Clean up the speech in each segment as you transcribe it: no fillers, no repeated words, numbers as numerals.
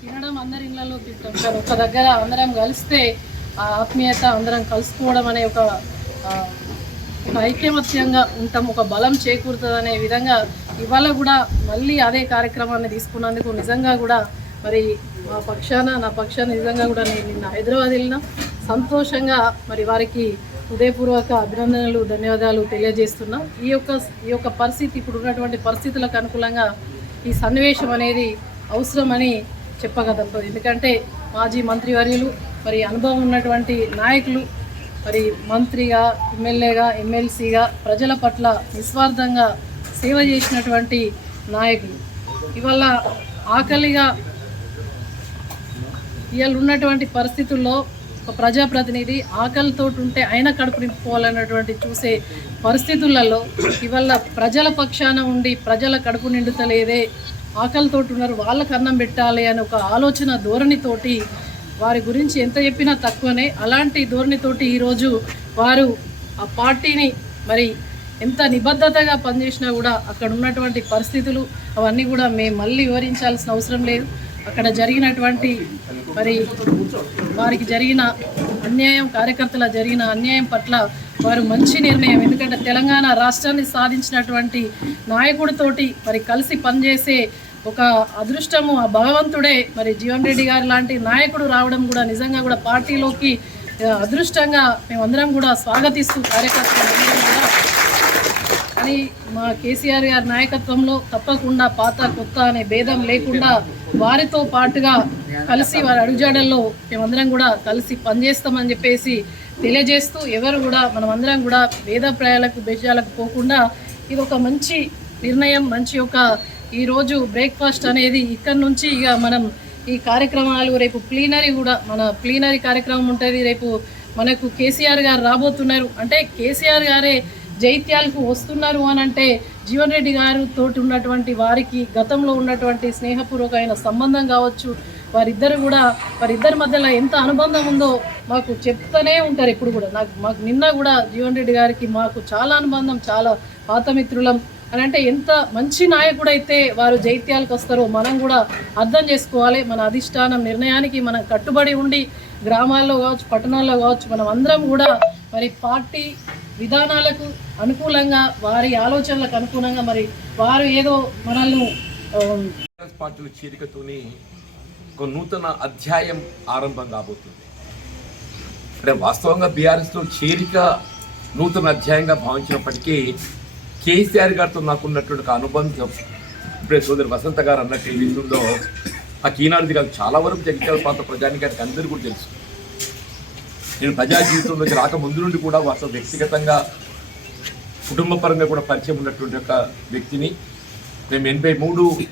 తినడం అందరి ఇళ్లలో తింటాం సార్. ఒక దగ్గర అందరం కలిస్తే ఆ ఆత్మీయత, అందరం కలుసుకోవడం అనే ఒక ఐక్యమత్యంగా ఉంటాం, ఒక బలం చేకూరుతుంది అనే విధంగా ఇవాళ కూడా మళ్ళీ అదే కార్యక్రమాన్ని తీసుకున్నందుకు నిజంగా కూడా మరి నా పక్షాన నిజంగా కూడా నేను నిన్న హైదరాబాద్ వెళ్ళిన సంతోషంగా మరి వారికి హృదయపూర్వక అభినందనలు, ధన్యవాదాలు తెలియజేస్తున్నా. ఈ యొక్క పరిస్థితి, ఇప్పుడు ఉన్నటువంటి పరిస్థితులకు అనుకూలంగా ఈ సన్నివేశం అనేది అవసరమని చెప్పగలుగుతాం. ఎందుకంటే మాజీ మంత్రివర్యులు, మరి అనుభవం ఉన్నటువంటి నాయకులు, మరి మంత్రిగా, ఎమ్మెల్యేగా, ఎమ్మెల్సీగా ప్రజల పట్ల నిస్వార్థంగా సేవ చేసినటువంటి నాయకులు ఇవాళ ఆకలిగా ఇవాళ ఉన్నటువంటి పరిస్థితుల్లో ఒక ప్రజాప్రతినిధి ఆకలితో ఉంటే ఆయన కడుపు నింపుకోవాలన్నటువంటి చూసే పరిస్థితులలో ఇవాళ ప్రజల పక్షాన ఉండి ప్రజల కడుపు నిండుతలేదే, ఆకలితో ఉన్నారు, వాళ్ళకు అన్నం పెట్టాలి అని ఒక ఆలోచన ధోరణితోటి వారి గురించి ఎంత చెప్పినా తక్కువనే. అలాంటి ధోరణితోటి ఈరోజు వారు ఆ పార్టీని మరి ఎంత నిబద్ధతగా పనిచేసినా కూడా అక్కడ ఉన్నటువంటి పరిస్థితులు అవన్నీ కూడా మేము మళ్ళీ వివరించాల్సిన అవసరం లేదు. అక్కడ జరిగినటువంటి మరి వారికి జరిగిన అన్యాయం, కార్యకర్తల జరిగిన అన్యాయం పట్ల వారు మంచి నిర్ణయం, ఎందుకంటే తెలంగాణ రాష్ట్రాన్ని సాధించినటువంటి నాయకుడితోటి మరి కలిసి పనిచేసే ఒక అదృష్టము ఆ భగవంతుడే మరి జీవన్ రెడ్డి గారు లాంటి నాయకుడు రావడం కూడా నిజంగా కూడా పార్టీలోకి అదృష్టంగా మేమందరం కూడా స్వాగతిస్తూ కార్యకర్తలందరం కూడా అని మా కేసీఆర్ గారి నాయకత్వంలో తప్పకుండా పాత కొత్త అనే భేదం లేకుండా వారితో పాటుగా కలిసి వారి అడుగుజాడల్లో మేమందరం కూడా కలిసి పనిచేస్తామని చెప్పేసి తెలియజేస్తూ, ఎవరు కూడా మనమందరం కూడా భేదాభిప్రాయాలకు బేజాలకు పోకుండా ఇది ఒక మంచి నిర్ణయం, మంచి ఒక ఈరోజు బ్రేక్ఫాస్ట్ అనేది ఇక్కడ నుంచి ఇక మనం ఈ కార్యక్రమాలు రేపు ప్లీనరీ కూడా మన ప్లీనరీ కార్యక్రమం ఉంటుంది. రేపు మనకు కేసీఆర్ గారు రాబోతున్నారు అంటే కేసీఆర్ గారే జైత్యాలకు వస్తున్నారు అని అంటే జీవన్ రెడ్డి గారు తోటి ఉన్నటువంటి వారికి గతంలో ఉన్నటువంటి స్నేహపూర్వకమైన సంబంధం కావచ్చు, వారిద్దరి మధ్యలో ఎంత అనుబంధం ఉందో మాకు చెప్తూనే ఉంటారు ఎప్పుడు కూడా. మాకు నిన్న కూడా జీవన్ రెడ్డి గారికి మాకు చాలా అనుబంధం, చాలా పాత మిత్రులం అని అంటే ఎంత మంచి నాయకుడైతే వారు జైత్యాలకు వస్తారో మనం కూడా అర్థం చేసుకోవాలి. మన అధిష్టానం నిర్ణయానికి మనం కట్టుబడి ఉండి గ్రామాల్లో కావచ్చు, పట్టణాల్లో కావచ్చు, మనం అందరం కూడా మరి పార్టీ విధానాలకు అనుకూలంగా, వారి ఆలోచనలకు అనుకూలంగా మరి వారు ఏదో మనల్ని పార్టీల చేరికతోని ఒక నూతన అధ్యాయం ఆరంభం కాబోతుంది. అంటే వాస్తవంగా బీఆర్ఎస్లో చేరిక నూతన అధ్యాయంగా భావించినప్పటికీ కేసీఆర్ గారితో నాకున్నటువంటి అనుబంధం ఇప్పుడే సోదరి వసంత గారు అన్నట్టు ఏదైతుందో ఆ ఈనాడుది కాదు, చాలా వరకు జగిత్యాల ప్రాంత ప్రజానికానికి అందరికీ కూడా తెలుసు. నేను ప్రజా జీవితంలోకి రాకముందు నుండి కూడా వాస్తవ వ్యక్తిగతంగా కుటుంబ పరంగా కూడా పరిచయం ఉన్నటువంటి ఒక వ్యక్తిని. మేము 83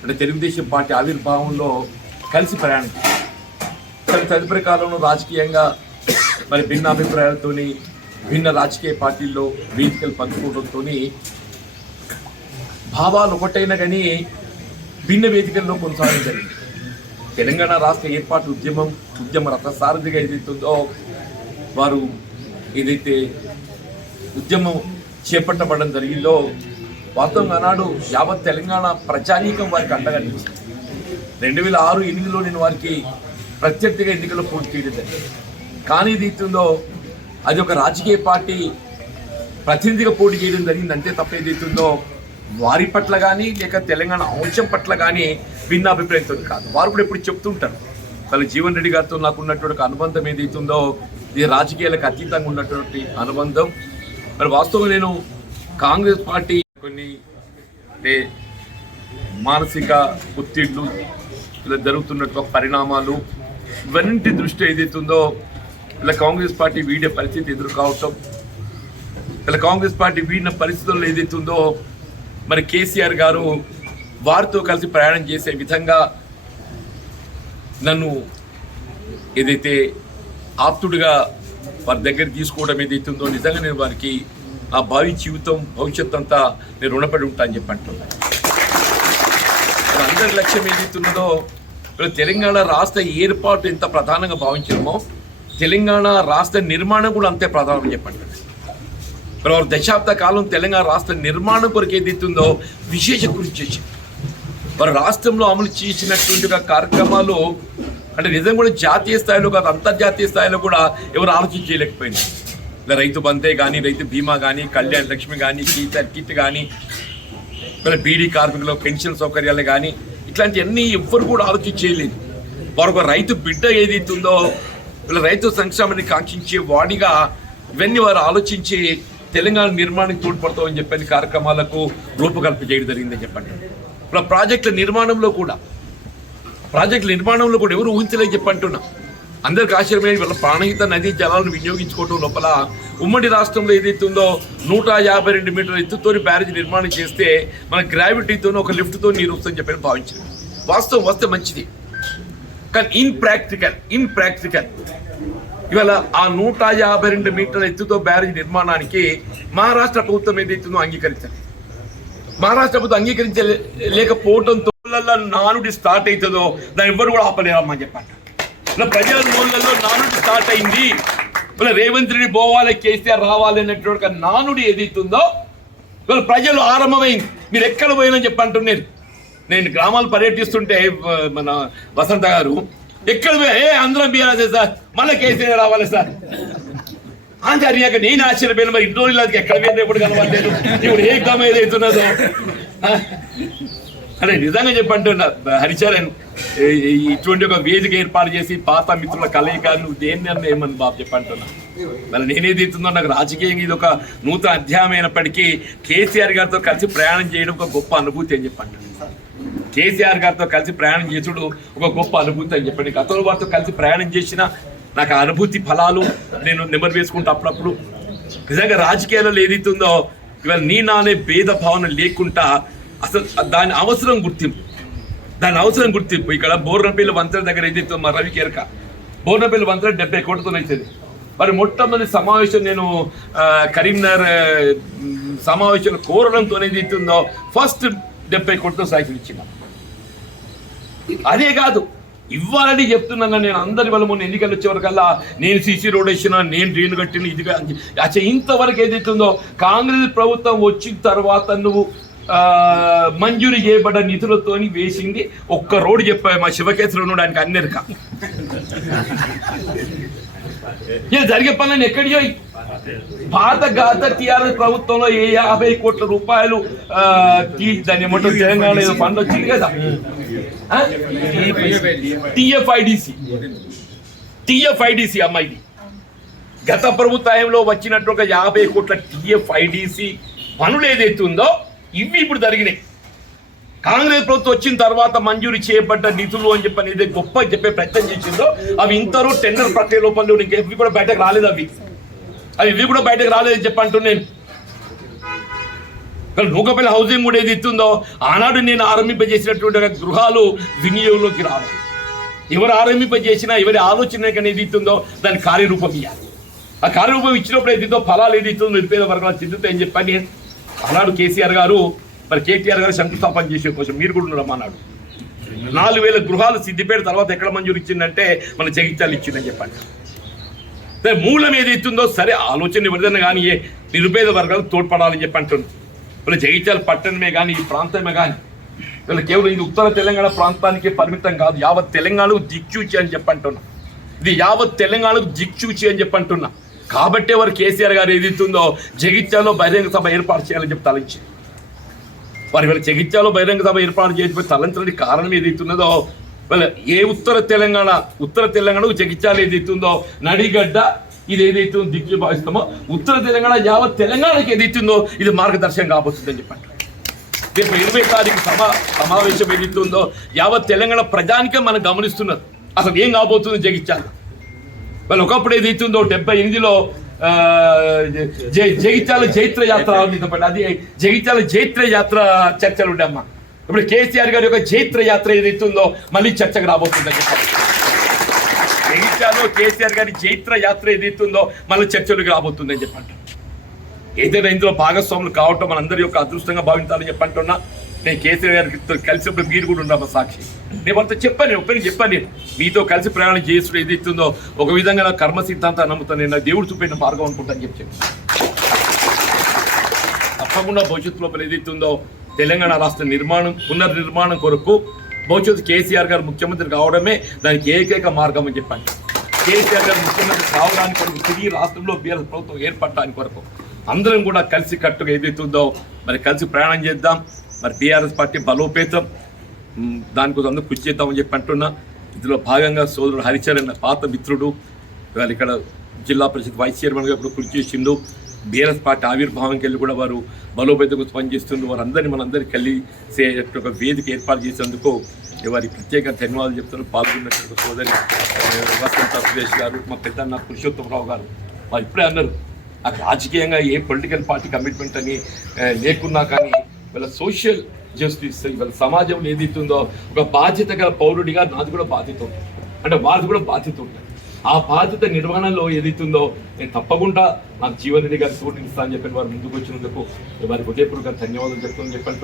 అంటే తెలుగుదేశం పార్టీ ఆవిర్భావంలో కలిసి ప్రయాణించాం. తదుపరి కాలంలో రాజకీయంగా మరి భిన్న అభిప్రాయాలతో భిన్న రాజకీయ పార్టీల్లో వేదికలు పంచుకోవడంతో భావాలు ఒకటైనా కానీ భిన్న వేదికల్లో కొనసాగడం జరిగింది. తెలంగాణ రాష్ట్ర ఏర్పాటు ఉద్యమ రథసారథిగా ఏదైతుందో వారు ఏదైతే ఉద్యమం చేపట్టబడడం జరిగిందో వాస్తవంగా నాడు యావత్ తెలంగాణ ప్రజానీకం వారికి అండగా నిలిచింది. 2006-8లో నేను వారికి ప్రత్యర్థిగా ఎన్నికల్లో పోటీ చేయడం జరిగింది. కానీ ఏదైతుందో అది ఒక రాజకీయ పార్టీ ప్రతినిధిగా పోటీ చేయడం జరిగింది అంతే తప్ప ఏదైతుందో వారి పట్ల కానీ లేక తెలంగాణ అంశం పట్ల కానీ భిన్న అభిప్రాయంతో కాదు. వారు కూడా ఎప్పుడు చెప్తుంటారు వాళ్ళ జీవన్ రెడ్డి గారితో నాకు ఉన్నటువంటి అనుబంధం ఏదైతుందో ఇది రాజకీయాలకు అతీతంగా ఉన్నటువంటి అనుబంధం. మరి వాస్తవంగా నేను కాంగ్రెస్ పార్టీ కొన్ని అంటే మానసిక ఒత్తిళ్లు ఇలా జరుగుతున్నటువంటి పరిణామాలు ఇవన్నింటి దృష్టి ఏదైతుందో ఇలా కాంగ్రెస్ పార్టీ వీడే పరిస్థితి ఎదురు కావటం, ఇలా కాంగ్రెస్ పార్టీ వీడిన పరిస్థితుల్లో ఏదైతుందో మరి కేసీఆర్ గారు వారితో కలిసి ప్రయాణం చేసే విధంగా నన్ను ఏదైతే ఆప్తుడిగా వారి దగ్గర తీసుకోవడం ఏదైతుందో నిజంగా నేను వారికి ఆ భావి జీవితం భవిష్యత్తు అంతా నేను రుణపడి ఉంటా అని చెప్పి అంటున్నాను. అందరి లక్ష్యం ఏదైతున్నదో తెలంగాణ రాష్ట్ర ఏర్పాటు ఎంత ప్రధానంగా భావించామో తెలంగాణ రాష్ట్ర నిర్మాణం కూడా అంతే ప్రధానం చెప్పండి. మరి వారు దశాబ్ద కాలం తెలంగాణ రాష్ట్ర నిర్మాణం కొరకు ఏదైతుందో విశేష కృషి చేసి వారు రాష్ట్రంలో అమలు చేసినటువంటి కార్యక్రమాలు అంటే నిజం కూడా జాతీయ స్థాయిలో కాదు అంతర్జాతీయ స్థాయిలో కూడా ఎవరు ఆలోచించలేకపోయింది. రైతు బంతే కానీ రైతు బీమా కానీ కళ్యాణ లక్ష్మి కానీ టీచర్ కిట్ కానీ బీడీ కార్మికులు పెన్షన్ సౌకర్యాలు కానీ ఇట్లాంటివన్నీ ఎవ్వరు కూడా ఆలోచించలేదు. వారు ఒక రైతు బిడ్డ ఏదైతుందో వీళ్ళ రైతు సంక్షేమాన్ని కాంక్షించే వాడిగా ఇవన్నీ వారు ఆలోచించి తెలంగాణ నిర్మాణానికి తోడ్పడతామని చెప్పని కార్యక్రమాలకు రూపకల్పన చేయడం జరిగిందని చెప్పండి. ఇప్పుడు ప్రాజెక్టుల నిర్మాణంలో కూడా ఎవరు ఊహించలేని చెప్పంటున్నా. అందరికి ఆశ్చర్యమైన వీళ్ళ ప్రాణహిత నదీ జలాలను వినియోగించుకోవడం లోపల ఉమ్మడి రాష్ట్రంలో ఏదైతుందో 152 మీటర్ల ఎత్తుతోని బ్యారేజ్ నిర్మాణం చేస్తే మన గ్రావిటీతో ఒక లిఫ్ట్తో నీరు వస్తుందని చెప్పని భావించారు. వాస్తవం వస్తే మంచిది, కానీ ఇన్ప్రాక్టికల్ ఇవాళ ఆ 152 మీటర్ల ఎత్తుతో బ్యారేజ్ నిర్మాణానికి మహారాష్ట్ర ప్రభుత్వం ఏదైతుందో అంగీకరించాలి. మహారాష్ట్ర ప్రభుత్వం అంగీకరించలేకపోవడంతో నానుడి స్టార్ట్ అవుతుందో దాన్ని ఎవ్వరు కూడా ఆపలేరమ్మని చెప్పండి. ఇలా ప్రజల నోళ్ళల్లో నానుడి స్టార్ట్ అయింది. ఇలా రేవంత్ రెడ్డి పోవాలి, కేసీఆర్ రావాలి అనేటువంటి నానుడి ఏదైతుందో ఇవాళ ప్రజలు ఆరంభమైంది. మీరు ఎక్కడ పోయినని చెప్పి అంటున్నారు. నేను గ్రామాలు పర్యటిస్తుంటే మన వసంత గారు ఎక్కడ పోయి అందరం బీఆర్ఎస్ సార్ మళ్ళీ కేసీఆర్ రావాలి సార్ అని అడిగాక నేను ఆశ్చర్యపోయిన. మరి ఇంట్లో ఎక్కడ పోయినా ఎప్పుడు కలవలేదు, ఇప్పుడు ఏ గ్రామం ఏదైతున్నదో అంటే నిజంగా చెప్పంటున్నా హరిచరణ్ ఇటువంటి ఒక వేదిక ఏర్పాటు చేసి పాత మిత్రుల కలయిక నువ్వు దేన్ని అన్న ఏమని బాబు చెప్పంటున్నా. మరి నేనేదైతుందో నాకు రాజకీయంగా ఇది ఒక నూతన అధ్యాయం అయినప్పటికీ కేసీఆర్ గారితో కలిసి ప్రయాణం చేయడం ఒక గొప్ప అనుభూతి అని చెప్పంటున్నాను. కేసీఆర్ గారితో కలిసి ప్రయాణం చేసుడు ఒక గొప్ప అనుభూతి అని చెప్పండి. గతంలో వారితో కలిసి ప్రయాణం చేసిన నాకు ఆ అనుభూతి ఫలాలు నేను నెంబర్ వేసుకుంటా అప్పుడప్పుడు. నిజంగా రాజకీయాలలో ఏదైతుందో ఇవాళ నీ నానే భేద భావన లేకుండా అసలు దాని అవసరం గుర్తింపు ఇక్కడ బోర్నపల్లి వంతెన దగ్గర ఏదైతే మా రవి కేరక బోర్నపల్లి వంతెన 70 కోట్లతో అవుతుంది. మరి మొట్టమొదటి సమావేశం నేను కరీంనగర్ సమావేశం కోరడంతో ఏదైతుందో ఫస్ట్ 70 కోట్లతో సాక్షి ఇచ్చిన. అదే కాదు ఇవ్వాలని చెప్తున్నాను నేను. అందరి వల్ల మొన్న ఎన్నికలు వచ్చేవరకల్లా నేను సీసీ రోడ్ వేసినా, నేను డ్రైన్ కట్టిన, ఇదిగా అచ్చా ఇంతవరకు ఏదైతుందో కాంగ్రెస్ ప్రభుత్వం వచ్చిన తర్వాత నువ్వు మంజూరు చేయబడ్డ నిధులతోని వేసింది ఒక్క రోడ్డు చెప్పాయి మా శివకేశ్వరం ఉండడానికి అన్నెరక. ఇది జరిగే పనులను ఎక్కడి పాత టీఆర్ఎస్ ప్రభుత్వంలో 50 కోట్ల రూపాయలు దాన్ని ఏమంటారు తెలంగాణ ఏదో ఫండ్ వచ్చింది కదా టిఎఫ్ఐడిసి అమ్మాయిది. గత ప్రభుత్వంలో వచ్చినట్టు ఒక 50 కోట్ల టిఎఫ్ఐడిసి పనులు ఏదైతుందో ఇవి ఇప్పుడు జరిగినాయి. కాంగ్రెస్ ప్రభుత్వం వచ్చిన తర్వాత మంజూరు చేయబడ్డ నిధులు అని చెప్పని ఏదైతే గొప్ప చెప్పే ప్రయత్నం చేసిందో అవి ఇంతరూ టెండర్ ప్రక్రియ లోపల ఇవి కూడా బయటకు రాలేదు. ఇవి కూడా బయటకు రాలేదని చెప్పంటున్నాను. నూకపల్లి హౌసింగ్ కూడా ఏది ఇస్తుందో ఆనాడు నేను ఆరంభింపజేసినటువంటి గృహాలు వినియోగంలోకి రావాలి. ఎవరు ఆరంభింపజేసినా ఎవరి ఆలోచన ఏది ఇస్తుందో దాని కార్యరూపం ఇవ్వాలి. ఆ కార్యరూపం ఇచ్చినప్పుడు ఏదితో ఫలాలు ఏది ఇస్తుందో నిరుపేద వర్గాలు చెందుతాయని చెప్పని ఆనాడు కేసీఆర్ గారు మరి కేటీఆర్ గారు శంకుస్థాపన చేసే కోసం మీరు కూడా ఉండడం అన్నాడు. 4000 గృహాలు సిద్దిపేట తర్వాత ఎక్కడ మంజూరు ఇచ్చిందంటే మన జగిత్యాలు ఇచ్చిందని చెప్పండి. మూలం ఏదైతుందో సరే ఆలోచన ఎవరిదైనా కానీ నిరుపేద వర్గాలు తోడ్పడాలని చెప్పి అంటుంది. వీళ్ళు జగిత్యాల పట్టణమే కానీ ఈ ప్రాంతమే కానీ వీళ్ళు కేవలం ఇది ఉత్తర తెలంగాణ ప్రాంతానికి పరిమితం కాదు, యావత్ తెలంగాణకు దిక్చూచి అని చెప్పంటున్నా. ఇది యావత్ తెలంగాణకు దిక్చూచి అని చెప్పంటున్నా. కాబట్టే వారు కేసీఆర్ గారు ఏదైతుందో జగిత్యాలలో బహిరంగ సభ ఏర్పాటు చేయాలని చెప్పి తలంచి వారు వీళ్ళ జగిత్యాలలో బహిరంగ సభ ఏర్పాటు చేయకపోతే తలంచడానికి కారణం ఏదైతున్నదో వాళ్ళ ఉత్తర తెలంగాణకు జగిత్యాల ఏదైతుందో నడిగడ్డ ఇది ఏదైతే దిక్కు భావిస్తామో ఉత్తర తెలంగాణ యావత్ తెలంగాణకి ఏదైతుందో ఇది మార్గదర్శనం కాబోతుందని చెప్పండి. రేపు 20 తారీఖు సమావేశం ఏదైతుందో యావత్ తెలంగాణ ప్రజానికే మనం గమనిస్తున్నారు అసలు ఏం కాబోతుందో జగిత్యాల. వాళ్ళు ఒకప్పుడు ఏదైతుందో 78లో జగిత్యాల జైత్ర యాత్ర అది జగిత్యాల జైత్ర యాత్ర చర్చలు ఉండమ్మా. ఇప్పుడు కేసీఆర్ గారి యొక్క చైత్ర యాత్ర ఏదైతుందో మళ్ళీ చర్చకు రాబోతుందని చెప్పాలి. జగిత్యాలలో కేసీఆర్ గారి చైత్ర యాత్ర ఏదైతుందో మళ్ళీ చర్చలకు రాబోతుందని చెప్పంటారు. ఏదైనా ఇందులో భాగస్వాములు కావటం మనందరి యొక్క అదృష్టంగా భావించాలని చెప్పంటున్నా. నేను కేసీఆర్ గారికి కలిసినప్పుడు మీరు కూడా ఉన్నామా సాక్షి. నేను వాళ్ళతో చెప్పాను నేను మీతో కలిసి ప్రయాణం చేసుడు ఏదైతుందో ఒక విధంగా నా కర్మ సిద్ధాంతాన్ని నమ్ముతాను, నేను దేవుడు చూపిన మార్గం అనుకుంటాను చెప్పి తప్పకుండా భవిష్యత్తు లోపల ఏదైతుందో తెలంగాణ రాష్ట్ర పునర్నిర్మాణం కొరకు భవిష్యత్తు కేసీఆర్ గారు ముఖ్యమంత్రి కావడమే దానికి ఏకైక మార్గం అని చెప్పండి. కేసీఆర్ గారు ముఖ్యమంత్రి కావడానికి కొరకు తిరిగి రాష్ట్రంలో బీఆర్ఎస్ ప్రభుత్వం ఏర్పడటానికి కొరకు అందరం కూడా కలిసి కట్టుగా ఏదైతుందో మరి కలిసి ప్రయాణం చేద్దాం. మరి బీఆర్ఎస్ పార్టీ బలోపేతం దానికోసం అందరూ కృషి చేద్దామని చెప్పి అంటున్నా. ఇందులో భాగంగా సోదరుడు హరిచరణ్ పాత మిత్రుడు ఇవాళ ఇక్కడ జిల్లా పరిషత్ వైస్ చైర్మన్గా ఇప్పుడు కృషి చేసిండు. బీఆర్ఎస్ పార్టీ ఆవిర్భావంకి వెళ్ళి కూడా వారు బలోపేతం పనిచేస్తుండ్రు. వారందరినీ మనందరికీ కలిసే ఒక వేదిక ఏర్పాటు చేసేందుకు వారికి ప్రత్యేక ధన్యవాదాలు చెప్తున్నారు. పాల్గొన్నటువంటి సోదరి వసంత సురేష్ గారు, మా పెద్దన్న పురుషోత్తమరావు గారు వారు ఇప్పుడే అన్నారు రాజకీయంగా ఏ పొలిటికల్ పార్టీ కమిట్మెంట్ అని లేకున్నా కానీ వీళ్ళ సోషల్ జస్టిస్ వీళ్ళ సమాజంలో ఏదైతుందో ఒక బాధ్యత గల పౌరుడిగా నాది కూడా బాధ్యత ఉంటుంది, అంటే వారిది కూడా బాధ్యత ఉంటుంది. ఆ బాధ్యత నిర్వహణలో ఏదైతుందో నేను తప్పకుండా నాకు జీవన్ రెడ్డి గారి తోటి ఇస్తానని చెప్పి వారు ముందుకు వచ్చినందుకు వారికి హృదయపూర్వక ధన్యవాదాలు చెప్తామని చెప్పండి.